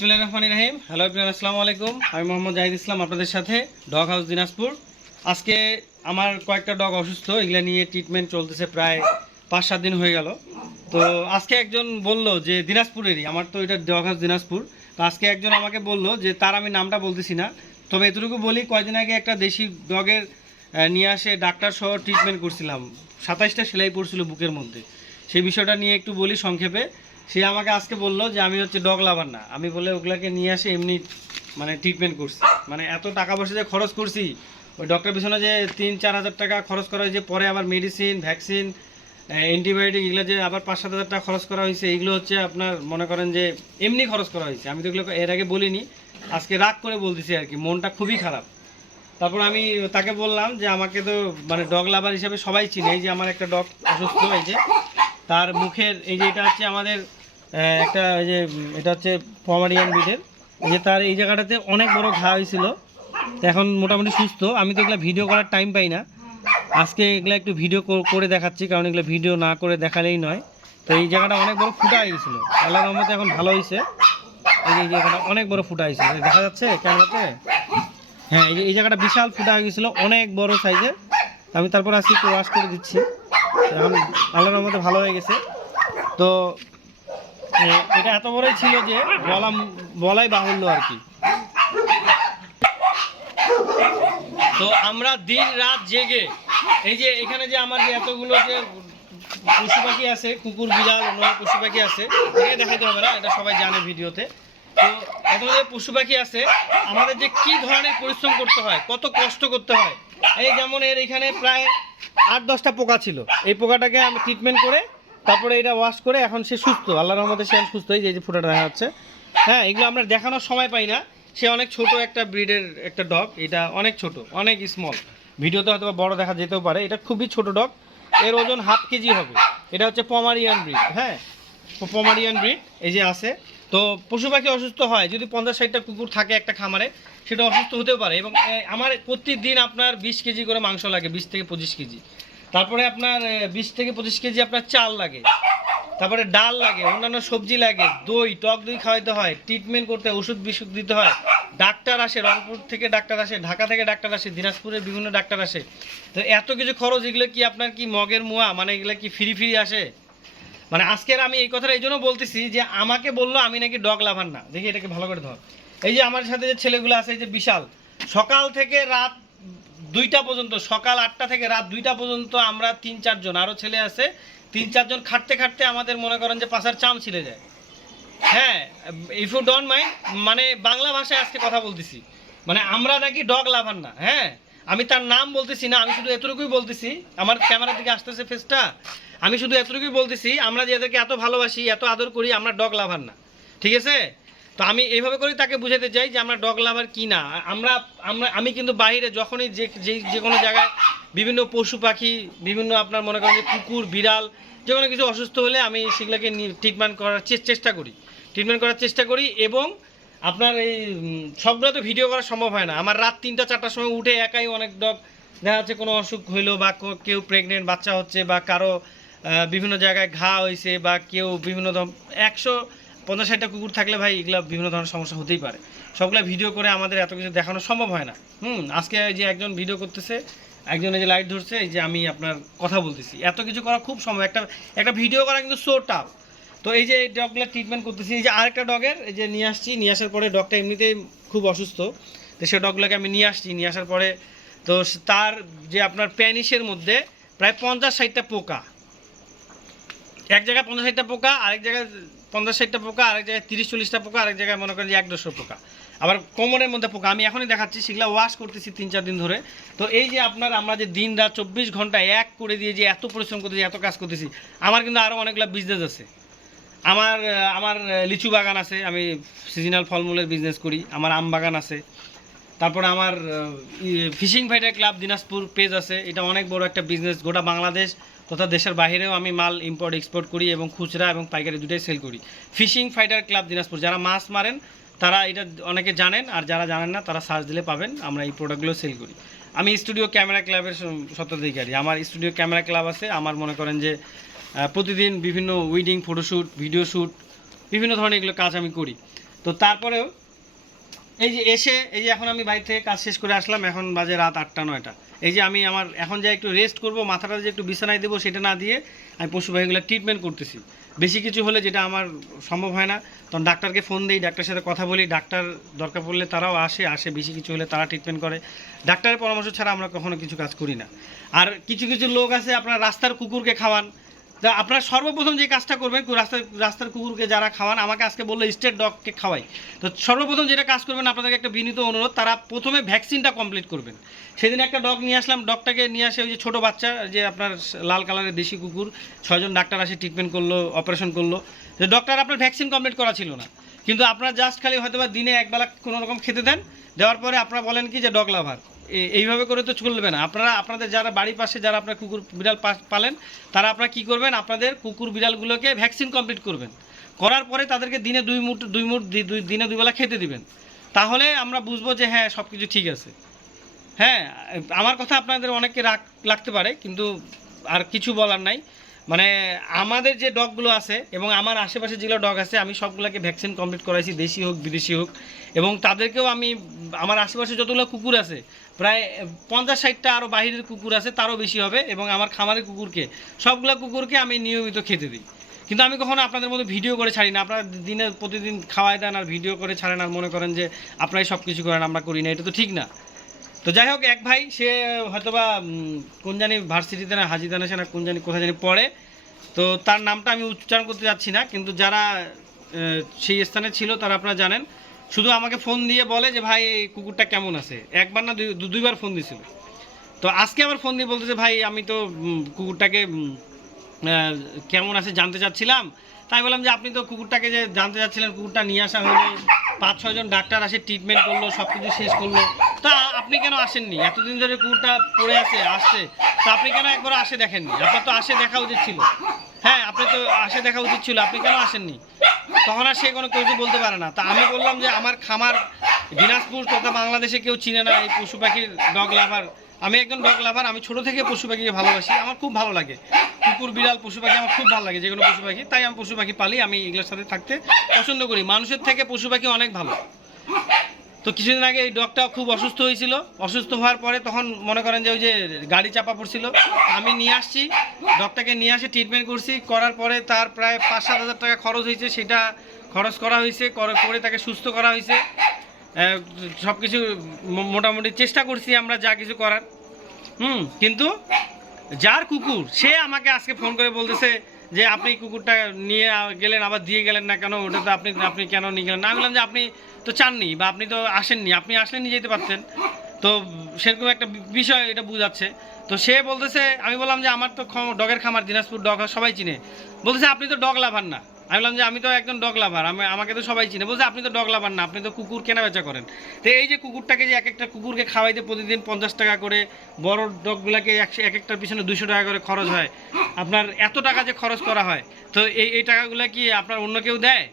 বিসমিল্লাহ রহমান রাহিম। Hello everyone, আসসালামু আলাইকুম। আমি মোহাম্মদ জাহিদ ইসলাম, আপনাদের সাথে ডগ হাউস দিনাজপুর। আজকে আমার কয়েকটা ডগ অসুস্থ, এগুলা নিয়ে ট্রিটমেন্ট চলতেছে প্রায় পাঁচ সাত দিন হয়ে গেল। তো আজকে একজন বলল যে দিনাজপুরেরই, আমার তো এটা ডগ হাউস দিনাজপুর। তো আজকে একজন আমাকে বলল যে তার আমি নামটা বলতেছি না। তবে এতটুকু বলি, কয়দিন আগে একটা দেশি ডগের নিয়ে আসে ডাক্তার সহ ট্রিটমেন্ট করছিলাম। সাতাইশটা সেলাই পড়ছিল বুকের মধ্যে। সেই বিষয়টা নিয়ে একটু বলি সংক্ষেপে। সে আমাকে আজকে বলল যে আমি হচ্ছে ডগ লাভার না। আমি বলে ওগুলাকে নিয়ে আসে, এমনি মানে ট্রিটমেন্ট করছি। মানে এত টাকা পয়সা যে খরচ করছি, ওই ডক্টর পিছনে যে তিন, চার হাজার টাকা খরচ করা হয়েছে, পরে আবার মেডিসিন ভ্যাকসিন অ্যান্টিবায়োটিক এগুলো যে আবার পাঁচ, সাত হাজার টাকা খরচ করা হয়েছে, এগুলো হচ্ছে আপনার মনে করেন যে এমনি খরচ করা হয়েছে। আমি তো এগুলো এর আগে বলিনি, আজকে রাগ করে বলতেছি আর কি, মনটা খুবই খারাপ। তারপর আমি তাকে বললাম যে আমাকে তো মানে ডগ লাভার হিসাবে সবাই চিনে, এই যে আমার একটা ডগ অসুস্থ হয়েছে তার মুখের, এই যে এটা হচ্ছে আমাদের একটা ওই যে এটা হচ্ছে পমারিয়ান ব্রিডের যে তার এই জায়গাটাতে অনেক বড় ঘা হয়েছিল। এখন মোটামুটি সুস্থ। আমি তো এগুলো ভিডিও করার টাইম পাই না। আজকে এগুলো একটু ভিডিও করে দেখাচ্ছি, কারণ এগুলো ভিডিও না করে দেখালেই নয়। তো এই জায়গাটা অনেক বড় ফুটা হয়ে গেছিল। আল্লাহ রহমতে এখন ভালো হয়েছে এই যে, এই জায়গাটা অনেক বড় ফুটা হয়েছিল। দেখা যাচ্ছে ক্যামেরাতে হ্যাঁ এই যে, এই জায়গাটা বিশাল ফুটা হয়ে গেছিল, অনেক বড় সাইজের আমি তারপর আজকে একটু ওয়াশ করে দিচ্ছি। এখন আল্লাহর রহমতে ভালো হয়ে গেছে। তো এটা এত বড়ই ছিল যে বলা, বলাই বাহুল্য আর কি। তো আমরা দিন রাত জেগে, এই যে এখানে যে আমার যে এতগুলো যে পশু পাখি আছে, কুকুর, বিড়াল, অন্য পশু পাখি আছে এটাকে দেখাইতে হবে না, এটা সবাই জানে ভিডিওতে। তো এত যে পশু পাখি আছে, আমাদের যে কি ধরনের পরিশ্রম করতে হয়, কত কষ্ট করতে হয়, এই যেমন এর এখানে প্রায় আট দশটা পোকা ছিল, এই পোকাটাকে আমি ট্রিটমেন্ট করে তারপরে এটা ওয়াশ করে এখন সে সুস্থ, আল্লাহর রহমতে সে সুস্থ, এই যে ফোটাটা দেখা যাচ্ছে। হ্যাঁ এগুলো আমরা দেখানোর সময় পাই না। সে অনেক ছোট একটা ব্রিডের একটা ডগ এটা অনেক ছোট, অনেক স্মল ভিডিওতে হয়তো বড় দেখা যেতেও পারে, এটা খুবই ছোট ডগ এর ওজন হাফ কেজি হবে। এটা হচ্ছে পমারিয়ান ব্রিড হ্যাঁ? পমারিয়ান ব্রিড এই যে আছে। তো পশু পাখি অসুস্থ হয়, যদি পঞ্চাশ ষাটটা কুকুর থাকে একটা খামারে, সেটা অসুস্থ হতেও পারে। এবং আমার প্রতিদিন আপনার বিশ কেজি করে মাংস লাগে, বিশ থেকে পঁচিশ কেজি। তারপরে আপনার বিশ থেকে পঁচিশ কেজি আপনার চাল লাগে। তারপরে ডাল লাগে, অন্যান্য সবজি লাগে, দই, টক দই খাওয়াইতে হয় ট্রিটমেন্ট করতে ওষুধ বিষুধ দিতে হয়। ডাক্তার আসে, রংপুর থেকে ডাক্তার আসে, ঢাকা থেকে ডাক্তার আসে দিনাজপুরের বিভিন্ন ডাক্তার আসে। তো এত কিছু খরচ, এগুলো কি আপনার কি মগের মুয়া? মানে এগুলো কি ফ্রি ফ্রি আসে? মানে আজকের আমি এই কথাটা এই জন্য বলতেছি যে আমাকে বলল, আমি নাকি ডগ লাভার না। দেখি এটাকে ভালো করে ধর। এই যে আমার সাথে যে ছেলেগুলো আছে, এই যে বিশাল, সকাল থেকে রাত দুইটা পর্যন্ত, সকাল আটটা থেকে রাত দুইটা পর্যন্ত আমরা তিন চারজন আরও ছেলে আছে, তিন চারজন খাটতে খাটতে আমাদের মনে করেন যে পাশার চাম ছিলে যায়। হ্যাঁ ইফ ইউ ডোন্ট মাইন্ড মানে বাংলা ভাষায় আজকে কথা বলতেছি। মানে আমরা নাকি ডগ লাভার না হ্যাঁ? আমি তার নাম বলতেছি না, আমি শুধু এতটুকুই বলতেছি, আমার ক্যামেরার দিকে আসতেছে ফেসটা আমি শুধু এতটুকুই বলতেছি, আমরা যে এদেরকে এত ভালোবাসি, এত আদর করি, আমরা ডগ লাভার না। ঠিক আছে? তো আমি এইভাবে করে তাকে বুঝাতে চাই যে আমরা ডগ লাভার কি না? আমরা আমরা, আমি কিন্তু বাইরে যখনই যে যে যে কোনো জায়গায় বিভিন্ন পশু পাখি, বিভিন্ন আপনার মনে করেন যে কুকুর, বিড়াল, যে কোনো কিছু অসুস্থ হলে আমি সেগুলোকে ট্রিটমেন্ট করার চেষ্টা করি। ট্রিটমেন্ট করার চেষ্টা করি এবং আপনার এই সবগুলো তো ভিডিও করা সম্ভব হয় না। আমার রাত তিনটা, চারটার সময় উঠে একাই অনেক ডগ দেখা যাচ্ছে কোনো অসুখ হইল বা কেউ প্রেগনেন্ট বাচ্চা হচ্ছে বা কারও বিভিন্ন জায়গায় ঘা হয়েছে বা কেউ বিভিন্ন একশো পঞ্চাশ ষাটটা কুকুর থাকলে ভাই এগুলো বিভিন্ন ধরনের সমস্যা হতেই পারে। সবগুলো ভিডিও করে আমাদের এত কিছু দেখানো সম্ভব হয় না। হুম, আজকে যে একজন ভিডিও করতেছে, একজন এই যে লাইট ধরছে, এই যে আমি আপনার কথা বলতেছি। এত কিছু করা খুব সম্ভব। একটা একটা ভিডিও করা কিন্তু সো টাফ তো এই যে ডগগুলো ট্রিটমেন্ট করতেছি, এই যে আরেকটা ডগের, এই যে নিয়ে আসছি, নিয়ে আসার পরে ডগটা এমনিতেই খুব অসুস্থ। তো সেই ডগগুলোকে আমি নিয়ে আসছি, নিয়ে আসার পরে তো তার যে আপনার প্যানিসের মধ্যে প্রায় পঞ্চাশ ষাটটা পোকা। এক জায়গায় পঞ্চাশ ষাটটা পোকা, আরেক জায়গায় পঞ্চাশ ষাটটা পোকা, আরেক জায়গায় তিরিশ চল্লিশটা পোকা, আরেক জায়গায় মনে করেন যে এক দেড়শো পোকা। আবার কোমরের মধ্যে পোকা, আমি এখনই দেখাচ্ছি, সেগুলো ওয়াশ করতেছি তিন চার দিন ধরে। তো এই যে আপনার আমরা যে দিন রাত চব্বিশ ঘণ্টা এক করে দিয়ে যে এত পরিশ্রম করতেছি, এত কাজ করতেছি, আমার কিন্তু আরও অনেকগুলো বিজনেস আছে। আমার আমার লিচু বাগান আছে, আমি সিজনাল ফলমূলের বিজনেস করি, আমার আম বাগান আছে। তারপরে আমার fishing fighter club Dinajpur page আছে, এটা অনেক বড় একটা বিজনেস গোটা বাংলাদেশ তথা দেশের বাইরেও আমি মাল ইম্পোর্ট এক্সপোর্ট করি এবং খুচরা এবং পাইকারি দুটাই সেল করি। ফিশিং ফাইটার ক্লাব দিনাজপুর, যারা মাছ মারেন, তারা এটা অনেকে জানেন, আর যারা জানেন না, তারা সার্চ দিলে পাবেন, আমরা এই প্রোডাক্টগুলো সেল করি। আমি স্টুডিও ক্যামেরা ক্লাবের সত্যাধিকারী আমার স্টুডিও ক্যামেরা ক্লাব আছে, আমার মনে করেন যে প্রতিদিন বিভিন্ন উইডিং ফটোশ্যুট ভিডিও শ্যুট বিভিন্ন ধরনের এগুলো কাজ আমি করি। তো তারপরেও, এই যে এসে, এই যে এখন আমি বাড়ি থেকে কাজ শেষ করে আসলাম, এখন বাজে রাত আটটা, নয়টা। এই যে আমি আমার এখন যা একটু রেস্ট করব, মাথাটা যে একটু বিছানায় দেবো সেটা না দিয়ে আমি পশুপাখিগুলো ট্রিটমেন্ট করতেছি। বেশি কিছু হলে যেটা আমার সম্ভব হয় না। তখন ডাক্তারকে ফোন দিই, ডাক্তারের সাথে কথা বলি, ডাক্তার দরকার পড়লে তারাও আসে আসে বেশি কিছু হলে তারা ট্রিটমেন্ট করে। ডাক্তারের পরামর্শ ছাড়া আমরা কখনো কিছু কাজ করি না। আর কিছু কিছু লোক আছে, আপনার রাস্তার কুকুরকে খাওয়ান তা আপনারা সর্বপ্রথম যে কাজটা করবেন রাস্তার রাস্তার কুকুরকে যারা খাওয়ান, আমাকে আজকে বলল স্টেট ডগকে খাওয়াই। তো সর্বপ্রথম যেটা কাজ করবেন, আপনাদেরকে একটা বিনীত অনুরোধ, তারা প্রথমে ভ্যাকসিনটা কমপ্লিট করবেন। সেদিন একটা ডগ নিয়ে আসলাম, ডগটাকে নিয়ে আসে ওই যে ছোটো বাচ্চা, যে আপনার লাল কালারের দেশি কুকুর, ছয়জন ডাক্তার আসে ট্রিটমেন্ট করল অপারেশন করল। যে ডক্টর আপনার ভ্যাকসিন কমপ্লিট করা ছিল না। কিন্তু আপনার জাস্ট খালি হয়তো বা দিনে একবেলা কোনো রকম খেতে দেন, দেওয়ার পরে আপনারা বলেন কি যে ডগ লাভার। এইভাবে করে তো চলবে না। আপনারা আপনাদের যারা বাড়ির পাশে যারা আপনার কুকুর বিড়াল পালেন, তারা আপনারা কী করবেন? আপনাদের কুকুর বিড়ালগুলোকে ভ্যাকসিন কমপ্লিট করবেন। করার পরে তাদেরকে দিনে দুই মুঠ দুই মুঠ দুই দিনে দুবেলা খেতে দিবেন। তাহলে আমরা বুঝব যে হ্যাঁ সব কিছু ঠিক আছে। হ্যাঁ আমার কথা আপনাদের অনেকে রাগ লাগতে পারে, কিন্তু আর কিছু বলার নাই। মানে আমাদের যে ডগগুলো আছে এবং আমার আশেপাশে যেগুলো ডগ আছে, আমি সবগুলোকে ভ্যাকসিন কমপ্লিট করাইছি, দেশি হোক, বিদেশি হোক। এবং তাদেরকেও আমি, আমার আশেপাশে যতগুলো কুকুর আছে, প্রায় পঞ্চাশ ষাটটা আরও বাইরের কুকুর আছে, তারও বেশি হবে এবং আমার খামারের কুকুরকে, সবগুলো কুকুরকে আমি নিয়মিত খেতে দিই। কিন্তু আমি কখনো আপনাদের মতো ভিডিও করে ছাড়ি না আপনারা দিনে প্রতিদিন খাওয়াই দেন আর ভিডিও করে ছাড়েন আর মনে করেন যে আপনারাই সব কিছু করেন, আমরা করি না, এটা তো ঠিক না। তো যাই হোক, এক ভাই, সে হয়তো বা কোন জানি ভার্সিটিতে না, হাজিদানে সে না, কোন জানি কোথায় জানি পড়ে। তো তার নামটা আমি উচ্চারণ করতে যাচ্ছি না, কিন্তু যারা সেই স্থানে ছিল তারা আপনারা জানেন। শুধু আমাকে ফোন দিয়ে বলে যে, ভাই, এই কুকুরটা কেমন আছে? একবার না দুইবার ফোন দিয়েছিল। তো আজকে আবার ফোন দিয়ে বলতেছে, ভাই, আমি তো কুকুরটাকে কেমন আছে জানতে চাচ্ছিলাম। তাই বললাম যে আপনি তো কুকুরটাকে যে জানতে চাচ্ছিলেন, কুকুরটা নিয়ে আসা হলো পাঁচ ছয়জন ডাক্তার আসে ট্রিটমেন্ট করল সব কিছু শেষ করল। তা আপনি কেন আসেননি? এতদিন ধরে কুকুরটা পড়ে আছে, আসছে। তা আপনি কেন একবার আসে দেখেননি? আপনার তো আসে দেখা উচিত ছিল। হ্যাঁ আপনি তো আসে দেখা উচিত ছিল। আপনি কেন আসেননি? তখন আর সে কোনো কিছু বলতে পারে না। তা আমি বললাম যে আমার খামার দিনাজপুর তথা বাংলাদেশে কেউ চিনে না, এই পশু পাখির ডগ লাভার আমি একজন ডগ লাভার, আমি ছোট থেকে পশু পাখিকে ভালোবাসি, আমার খুব ভালো লাগে। কুকুর, বিড়াল, পশু পাখি আমার খুব ভালো লাগে, যে কোনো পশু পাখি। তাই আমি পশু পাখি পালি, আমি এগুলোর সাথে থাকতে পছন্দ করি। মানুষের থেকে পশু পাখি অনেক ভালো। তো কিছুদিন আগে এই ডগটা খুব অসুস্থ হয়েছিল। অসুস্থ হওয়ার পরে তখন মনে করেন যে ওই যে গাড়ি চাপা পড়ছিল। আমি নিয়ে আসছি, ডগটাকে নিয়ে আসে ট্রিটমেন্ট করছি। করার পরে তার প্রায় পাঁচ সাত হাজার টাকা খরচ হয়েছে। সেটা খরচ করা হয়েছে করে তাকে সুস্থ করা হয়েছে। সব কিছু মোটামুটি চেষ্টা করছি আমরা যা কিছু করার। হুম, কিন্তু যার কুকুর, সে আমাকে আজকে ফোন করে বলতেছে যে, আপনি কুকুরটা নিয়ে গেলেন, আবার দিয়ে গেলেন না কেন? ওটা তো আপনি আপনি কেন নিয়ে গেলেন? না বললাম যে, আপনি তো চাননি বা আপনি তো আসেননি, আপনি আসলে নিয়ে যেতে পারতেন। তো সেরকম একটা বিষয় এটা বুঝাচ্ছে। তো সে বলতেছে, আমি বললাম যে, আমার তো ডগের খামার, দিনাজপুর ডগ সবাই চিনে। বলতেছে, আপনি তো ডগ লাভার না। আমি বললাম যে আমি তো একজন ডগ লাভার আমি আমাকে তো সবাই চিনে। বলছে, আপনি তো ডগ লাভার না, আপনি তো কুকুর কেনা বেচা করেন। তো এই যে কুকুরটাকে যে এক একটা কুকুরকে খাওয়াইতে প্রতিদিন পঞ্চাশ টাকা করে, বড় ডগগুলোকে একশো এক একটার পিছনে দুশো টাকা করে খরচ হয়। আপনার এত টাকা যে খরচ করা হয়, তো এই এই টাকাগুলো কি আপনার অন্য কেউ দেয়?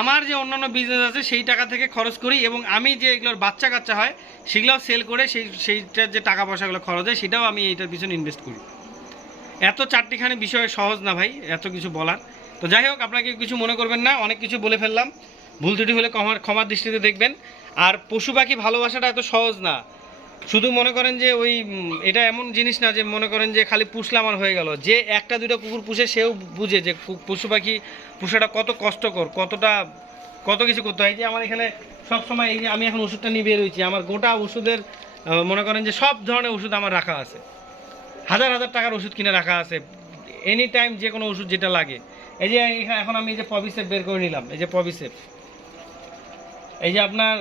আমার যে অন্যান্য বিজনেস আছে, সেই টাকা থেকে খরচ করি এবং আমি যে এগুলোর বাচ্চা কাচ্চা হয়, সেগুলোও সেল করে সেই সেইটার যে টাকা পয়সাগুলো খরচ হয়, সেটাও আমি এইটার পিছনে ইনভেস্ট করি। এত চারটিখানি বিষয় সহজ না ভাই, এত কিছু বলার। তো যাই হোক, আপনাকে কিছু মনে করবেন না, অনেক কিছু বলে ফেললাম। ভুল ত্রুটি হলে ক্ষমার ক্ষমার দৃষ্টিতে দেখবেন। আর পশু পাখি ভালোবাসাটা এত সহজ না। শুধু মনে করেন যে ওই এটা এমন জিনিস না যে মনে করেন যে খালি পুষলে আমার হয়ে গেল। যে একটা দুটো কুকুর পুষে সেও বুঝে যে পশু পাখি পুষাটা কত কষ্টকর, কতটা, কত কিছু করতে হয়। যে আমার এখানে সব সময় এই যে আমি এখন ওষুধটা নিয়ে বের হয়েছি, আমার গোটা ওষুধের মনে করেন যে সব ধরনের ওষুধ আমার রাখা আছে। হাজার হাজার টাকার ওষুধ কিনে রাখা আছে। এনি টাইম যে কোনো ওষুধ যেটা লাগে। এই যে এখা- এখন আমি এই যে পবিসেপ বের করে নিলাম, এই যে পবিসেপ এই যে আপনার,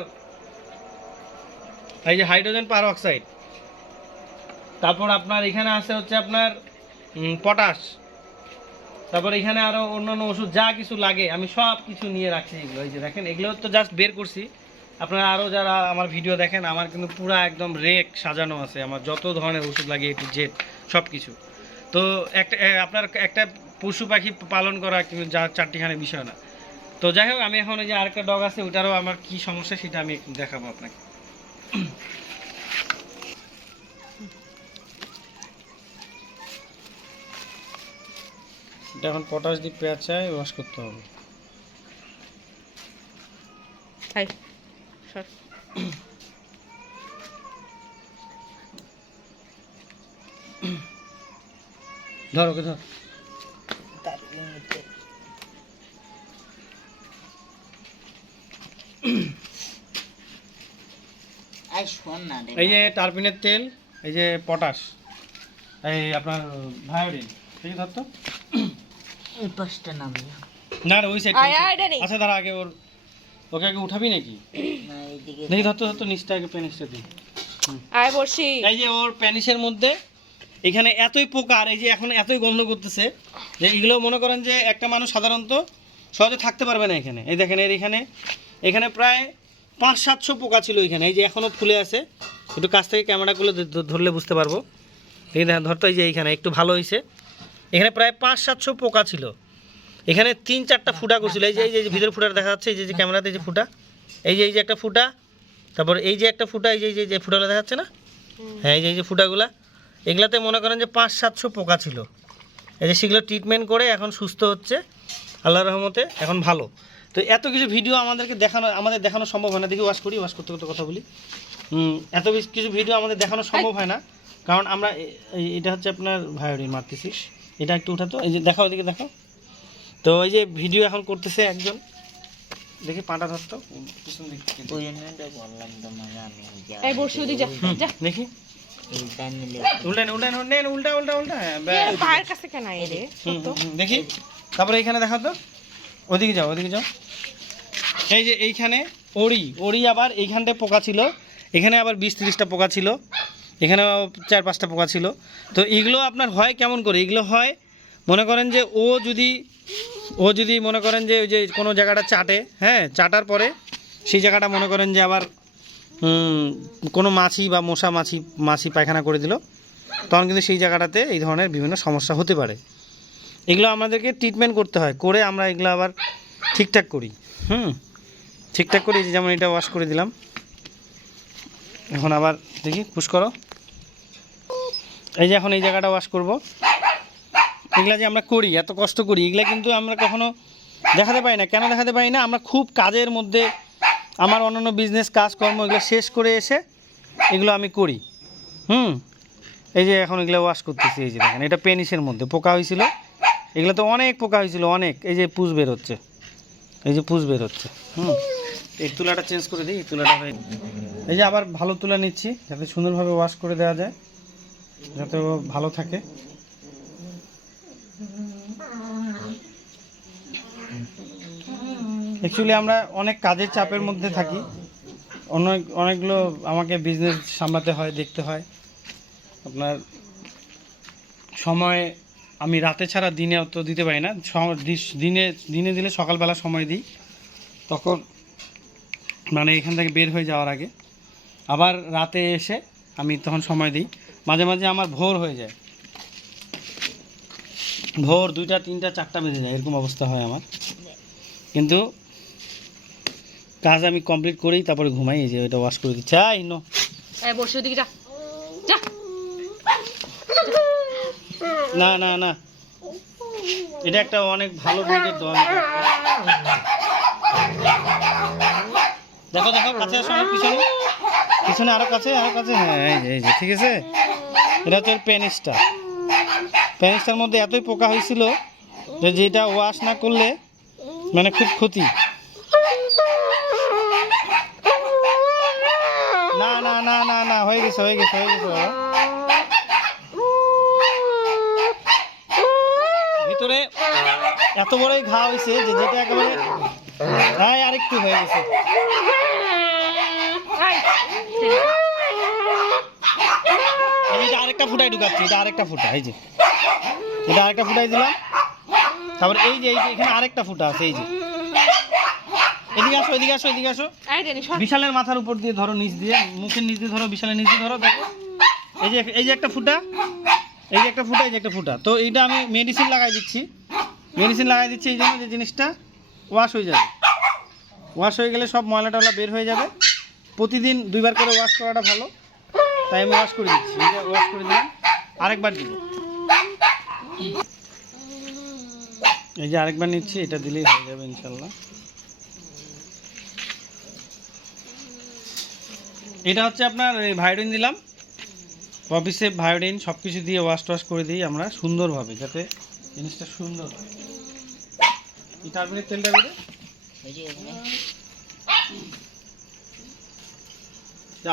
এই যে হাইড্রোজেন পার অক্সাইড তারপর আপনার এখানে আছে হচ্ছে আপনার পটাশ। তারপর এখানে আরও অন্যান্য ওষুধ যা কিছু লাগে, আমি সব কিছু নিয়ে রাখছি এগুলো। এই যে দেখেন, এগুলো তো জাস্ট বের করছি। আপনারা আরও যারা আমার ভিডিও দেখেন, আমার কিন্তু পুরা একদম রেক সাজানো আছে। আমার যত ধরনের ওষুধ লাগে এ টু জেড সব কিছু তো একটা আপনার একটা পশু পাখি পালন করা কিন্তু যা চারটিখানে বিষয় না। তো যাই হোক আমি এখন ওই যে আরেকটা ডগ আছে ওটারও আমার কি সমস্যা সেটা আমি দেখাবো আপনাকে। এটা এখন পটাশ দিয়ে পেঁয়াজ চাই ওয়াশ করতে হবে। ধর ওকে ধর আই শোন না রে এই যে টারপিনের তেল এই যে পটাশ এই আপনার ভায়োডিন ঠিক আছে তো। এই পাঁচটা নামে না। ওই সাইড আয়, আয়, ড্যানি। আচ্ছা দাঁড়া আগে ওর ওকে আগে উঠাবি নাকি? না এইদিকে দেখি। ধরতো ধরতো নিচটা আগে প্যানিসটা দিই। আয় বর্ষি এই যে ওর প্যানিসের মধ্যে এখানে এতই পোকা আর এই যে এখন এতই গন্ধ করতেছে যে এগুলো মনে করেন যে একটা মানুষ সাধারণত সহজে থাকতে পারবে না এখানে। এই দেখেন এর এখানে এখানে প্রায় পাঁচ সাতশো পোকা ছিল এখানে এই যে এখনও ফুলে আছে একটু কাছ থেকে ক্যামেরাগুলো ধরলে বুঝতে পারব এই ধরতো এই যে এইখানে একটু ভালো হয়েছে এখানে প্রায় পাঁচ সাতশো পোকা ছিল এখানে তিন চারটা ফুটা করছিল এই যে এই যে ভিতরে ফুটাটা দেখা যাচ্ছে এই যে ক্যামেরাতে যে ফুটা এই যে এই যে একটা ফুটা তারপর এই যে একটা ফুটা এই যে এই যে- যে ফুটাগুলো দেখা যাচ্ছে না হ্যাঁ এই যে এই যে ফুটাগুলা এগুলাতে মনে করেন যে পাঁচ সাতশো পোকা ছিল এই যে সেগুলো ট্রিটমেন্ট করে এখন সুস্থ হচ্ছে আল্লাহ রহমতে এখন ভালো তো এত কিছু ভিডিও আমাদেরকে দেখানো আমাদের দেখানো সম্ভব হয় না। দেখি ওয়াশ করি ওয়াশ করতে করতে কথা বলি। এত কিছু ভিডিও আমাদের দেখানো সম্ভব হয় না। কারণ আমরা এটা হচ্ছে আপনার ভায়োডিন মারতেছি। এটা একটু উঠাতো। এই যে দেখাও এদিকে দেখাও। তো এই যে ভিডিও এখন করতেছে একজন। দেখি পাটা ধরতো পিছন দিক ওদিকে দেখি। দেখি। তারপরে এখানে দেখা তো। ওদিকে যাও ওদিকে যাও। এই যে এইখানে ওড়ি ওড়ি আবার এইখানটায় পোকা ছিল। এখানে আবার বিশ তিরিশটা পোকা ছিল। এখানে চার পাঁচটা পোকা ছিল। তো এগুলো আপনার হয় কেমন করে? এগুলো হয়, মনে করেন যে ও যদি ও যদি মনে করেন যে ওই যে কোনো জায়গাটা চাটে হ্যাঁ চাটার পরে সেই জায়গাটা মনে করেন যে আবার কোনো মাছি বা মশা মাছি মাছি পায়খানা করে দিল, তখন কিন্তু সেই জায়গাটাতে এই ধরনের বিভিন্ন সমস্যা হতে পারে। এগুলো আমাদেরকে ট্রিটমেন্ট করতে হয়। করে আমরা এগুলো আবার ঠিকঠাক করি। হুম? ঠিকঠাক করি যেমন এটা ওয়াশ করে দিলাম। এখন আবার দেখি পুশ করো। এই যে এখন এই জায়গাটা ওয়াশ করব। এগুলা যে আমরা করি, এত কষ্ট করি, এগুলা কিন্তু আমরা কখনো দেখাতে পাই না। কেন দেখাতে পাই না? আমরা খুব কাজের মধ্যে আমার অন্যান্য বিজনেস কাজকর্ম এগুলো শেষ করে এসে এগুলো আমি করি। হুম? এই যে এখন এগুলো ওয়াশ করতেছি, এই যে দেখেন, এটা পেনিসের মধ্যে পোকা হয়েছিল। এগুলো তো অনেক পোকা হয়েছিল, অনেক। এই যে পুষ বের হচ্ছে। এই যে পুষ বের হচ্ছে, হুম। এই তুলাটা চেঞ্জ করে দিই, এই তুলাটা এই যে আবার ভালো তুলা নিচ্ছি, যাতে সুন্দরভাবে ওয়াশ করে দেওয়া যায়, যাতে ভালো থাকে। অ্যাকচুয়ালি আমরা অনেক কাজের চাপের মধ্যে থাকি। অনেক, অনেকগুলো আমাকে বিজনেস সামলাতে হয়, দেখতে হয়। আপনার সময় আমি রাতে ছাড়া দিনে অত দিতে পারি না। দিনে দিনে দিলে সকালবেলা সময় দিই। তখন মানে এখান থেকে বের হয়ে যাওয়ার আগে। আবার রাতে এসে আমি তখন সময় দিই। মাঝে মাঝে আমার ভোর হয়ে যায়। ভোর দুইটা, তিনটা, চারটা বেজে যায়, এরকম অবস্থা হয় আমার। কিন্তু কাজ আমি কমপ্লিট করেই তারপরে ঘুমাই, এই যে ওইটা ওয়াশ করে দিচ্ছি। I know. এই বর্ষি ওদিকে যা যা না না না। এটা একটা অনেক ভালো ব্র্যান্ডের দল দেখো দেখো, কাছে আসো আমার পিছনে। পিছনে আরও কাছে আরও কাছে। হ্যাঁ ঠিক আছে? এটা হচ্ছে প্যানিসটা প্যানিসটার মধ্যে এতই পোকা হয়েছিল যে যেটা ওয়াশ না করলে মানে খুব ক্ষতি। না না না না না, হয়ে গেছে হয়ে গেছে হয়ে গেছে ভিতরে এত বড়ই ঘা হয়েছে যে যেটা একেবারে হ্যাঁ আরেকটু হয়ে গেছে। এটা আরেকটা ফুটাই ঢুকাচ্ছি এটা আরেকটা ফুটা এই যে। এটা আরেকটা ফুটাই দিলাম। তারপর এই যে এই যে এখানে আরেকটা ফুটা আছে এই যে। এদিকে আসো এদিকে আসো এদিকে আসো। বিশালের মাথার উপর দিয়ে ধরো নিচ দিয়ে মুখের নিচ দিয়ে ধরো বিশালের নিচ দিয়ে ধরো দেখো। এই যে এই যে একটা ফুটা। এই যে একটা ফুটা, এই যে একটা ফুটা। তো এইটা আমি মেডিসিন লাগাই দিচ্ছি। মেডিসিন লাগাই দিচ্ছি এই জন্য যে জিনিসটা ওয়াশ হয়ে যাবে। ওয়াশ হয়ে গেলে সব ময়লা টয়লা বের হয়ে যাবে। প্রতিদিন দুইবার করে ওয়াশ করাটা ভালো। তাই আমি ওয়াশ করে দিচ্ছি। এটা ওয়াশ করে দিলাম। আরেকবার দিব। এই যে আরেকবার নিচ্ছি, এটা দিলেই হয়ে যাবে ইনশাল্লাহ। এটা হচ্ছে আপনার ভায়োডিন দিলাম। অফিসে ভায়োডিন সব কিছু দিয়ে ওয়াশ টোয়াশ করে দিই আমরা সুন্দরভাবে, যাতে জিনিসটা সুন্দর হয়। তেলটা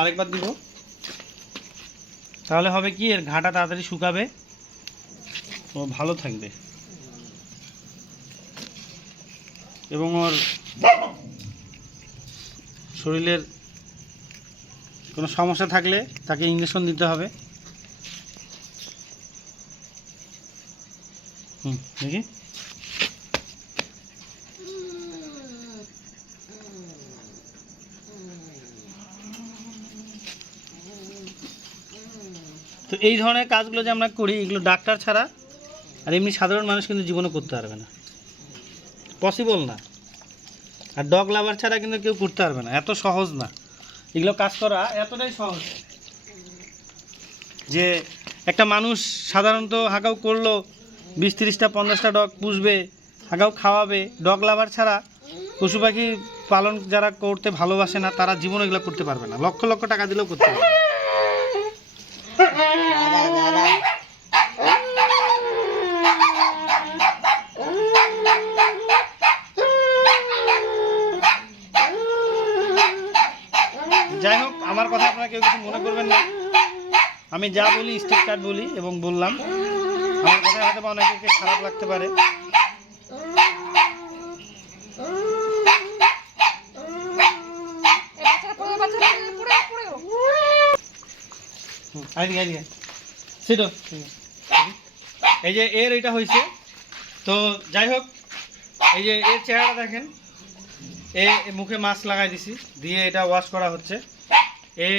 আরেকবার দিব। তাহলে হবে কি, এর ঘাটা তাড়াতাড়ি শুকাবে। ও ভালো থাকবে। এবং ওর শরীরের কোনো সমস্যা থাকলে তাকে ইঞ্জেকশন দিতে হবে। হুম, দেখি। তো এই ধরনের কাজগুলো যে আমরা করি, এগুলো ডাক্তার ছাড়া আর এমনি সাধারণ মানুষ কিন্তু জীবনে করতে পারবে না। পসিবল না। আর ডগ লাভার ছাড়া কিন্তু কেউ করতে পারবে না। এত সহজ না। এগুলো কাজ করা এতটাই সহজ যে একটা মানুষ সাধারণত হাঁকাও করল বিশ তিরিশটা, পঞ্চাশটা ডগ পুষবে হাঁকাও খাওয়াবে। ডগ লাভার ছাড়া পশু পাখি পালন যারা করতে ভালোবাসে না, তারা জীবনে এগুলো করতে পারবে না। লক্ষ লক্ষ টাকা দিলেও করতে পারবে যাই হোক, আমার কথা আপনারা কেউ কিছু মনে করবেন না। আমি যা বলি স্টেপ কার্ড বলি এবং বললাম। হয়তো বা অনেকে খারাপ লাগতে পারে। আইদিকে আইদিকে। সেটো। এই যে এর এটা হয়েছে তো যাই হোক, এই যে এর চেহারাটা দেখেন। এ মুখে মাস্ক লাগাই দিছি, দিয়ে এটা ওয়াশ করা হচ্ছে। এ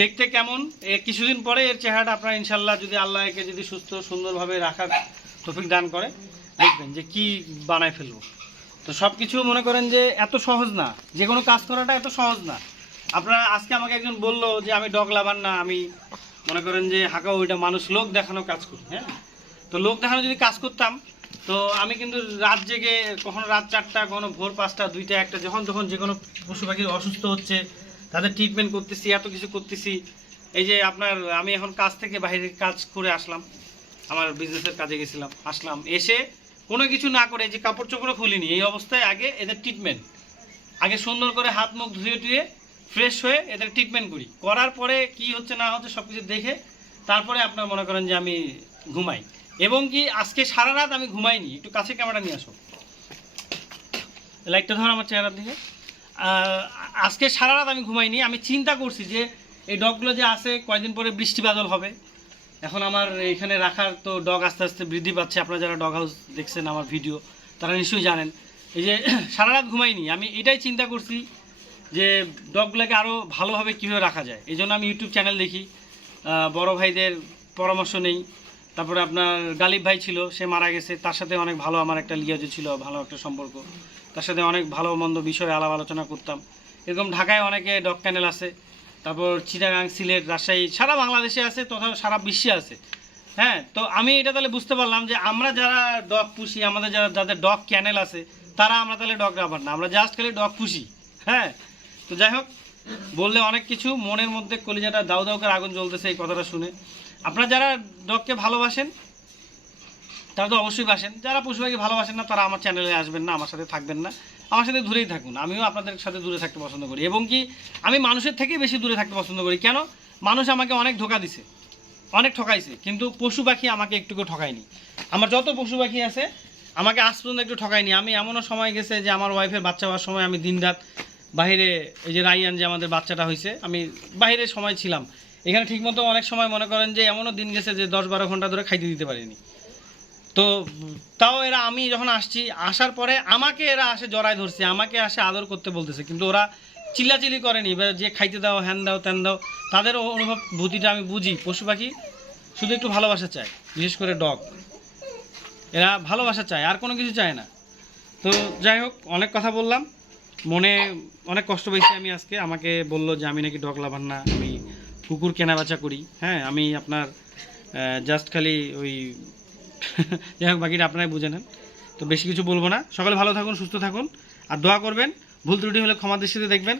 দেখতে কেমন? এ কিছুদিন পরে এর চেহারাটা আপনারা ইনশাল্লাহ যদি আল্লাহ একে যদি সুস্থ, সুন্দরভাবে রাখার টপিক দান করে, দেখবেন যে কি বানায় ফেলব। তো সব কিছু মনে করেন যে এত সহজ না। যে কোনো কাজ করাটা এত সহজ না। আপনারা আজকে আমাকে একজন বলল যে আমি ডগ লাভার না, আমি মনে করেন যে হাঁকা ওইটা মানুষ লোক দেখানো কাজ করি হ্যাঁ? তো লোক দেখানো যদি কাজ করতাম, তো আমি কিন্তু রাত জেগে কখনো রাত চারটা, কখনো ভোর পাঁচটা, দুইটা, একটা, যখন যখন যে কোনো পশু পাখি অসুস্থ হচ্ছে তাদের ট্রিটমেন্ট করতেছি, এত কিছু করতেছি। এই যে আপনার, আমি এখন কাজ থেকে বাইরে কাজ করে আসলাম, আমার বিজনেসের কাজে গেছিলাম, আসলাম। এসে কোনো কিছু না করে যে কাপড় চোপড়ও খুলিনি, এই অবস্থায় আগে এদের ট্রিটমেন্ট আগে সুন্দর করে হাত মুখ ধুয়ে টুয়ে ফ্রেশ হয়ে এদের ট্রিটমেন্ট করি। করার পরে কি হচ্ছে না হচ্ছে সব কিছু দেখে তারপরে আপনার মনে করেন যে আমি ঘুমাই। এবং কি আজকে সারা রাত আমি ঘুমাইনি, একটু কাছে ক্যামেরা নিয়ে আসো। লাইটটা ধর আমার চেহারার দিকে। আজকে সারা রাত আমি ঘুমাইনি। আমি চিন্তা করছি যে এই ডগগুলো যে আছে, কয়েকদিন পরে বৃষ্টি বাদল হবে। এখন আমার এখানে রাখার তো ডগ আস্তে আস্তে বৃদ্ধি পাচ্ছে। আপনারা যারা ডগ হাউস দেখছেন আমার ভিডিও, তারা নিশ্চয়ই জানেন। এই যে সারা রাত ঘুমাইনি। আমি এটাই চিন্তা করছি যে ডগগুলোকে আরও ভালোভাবে কীভাবে রাখা যায়। এই জন্য আমি ইউটিউব চ্যানেল দেখি। বড় ভাইদের পরামর্শ নেই। তারপরে আপনার গালিব ভাই ছিল, সে মারা গেছে। তার সাথে অনেক ভালো আমার একটা লিয়াজে ছিল, ভালো একটা সম্পর্ক। তার সাথে অনেক ভালো মন্দ বিষয়ে আলাপ আলোচনা করতাম। এরকম ঢাকায় অনেকে ডগ ক্যানেল আছে, তারপর চিটাগাং, সিলেট, রাজশাহী, সারা বাংলাদেশে আছে, তথা সারা বিশ্বে আছে। হ্যাঁ তো আমি এটা তাহলে বুঝতে পারলাম যে আমরা যারা ডগ পুষি, আমাদের যারা, যাদের ডগ ক্যানেল আছে, তারা আমরা তাহলে ডগ রাবার না, আমরা জাস্ট খালি ডগ পুষি। হ্যাঁ তো যাই হোক, বললে অনেক কিছু, মনের মধ্যে কলিজাটা দাউ দাউ আগুন জ্বলতেছে এই কথাটা শুনে। আপনারা যারা ডগকে ভালোবাসেন তারা তো অবশ্যই বাসেন যারা পশু পাখি ভালোবাসেন না, তারা আমার চ্যানেলে আসবেন না, আমার সাথে থাকবেন না। আমার সাথে দূরেই থাকুন। আমিও আপনাদের সাথে দূরে থাকতে পছন্দ করি। এবং কি, আমি মানুষের থেকে বেশি দূরে থাকতে পছন্দ করি। কেন? মানুষ আমাকে অনেক ধোকা দিছে। অনেক ঠকাইছে। কিন্তু পশু পাখি আমাকে একটুকু ঠকায়নি। আমার যত পশু পাখি আছে, আমাকে আজ পর্যন্ত একটু ঠকায়নি। আমি এমনও সময় গেছে যে আমার ওয়াইফের বাচ্চা হওয়ার সময় আমি দিনরাত বাইরে, এই যে রাইয়ান যে আমাদের বাচ্চাটা হয়েছে আমি বাইরে সময় ছিলাম। এখানে ঠিকমতো অনেক সময় মনে করেন যে এমনও দিন গেছে যে দশ বারো ঘণ্টা ধরে খাইতে দিতে পারিনি। তো, তাও এরা, আমি যখন আসছি, আসার পরে আমাকে এরা আসে জড়ায় ধরছে, আমাকে আসে আদর করতে বলতেছে, কিন্তু ওরা চিল্লাচিল্লি করেনি। এবার যে খাইতে দাও, হ্যান দাও, ত্যান দাও, তাদের অনুভব ভূতিটা আমি বুঝি। পশু পাখি শুধু একটু ভালোবাসা চায়, বিশেষ করে ডগ। এরা ভালোবাসা চায়, আর কোনো কিছু চায় না। তো যাই হোক, অনেক কথা বললাম। মনে অনেক কষ্ট পেয়েছি আমি আজকে। আমাকে বলল যে, আমি নাকি ডগ লাভার না, আমি কুকুর কেনা বেচা করি। হ্যাঁ আমি আপনার জাস্ট খালি ওই যাই হোক, বাকিটা আপনারাই বুঝে নেন। তো বেশি কিছু বলব না। সকালে ভালো থাকুন, সুস্থ থাকুন। আর দোয়া করবেন, ভুল ত্রুটি হলে ক্ষমা দৃষ্টিতে দেখবেন।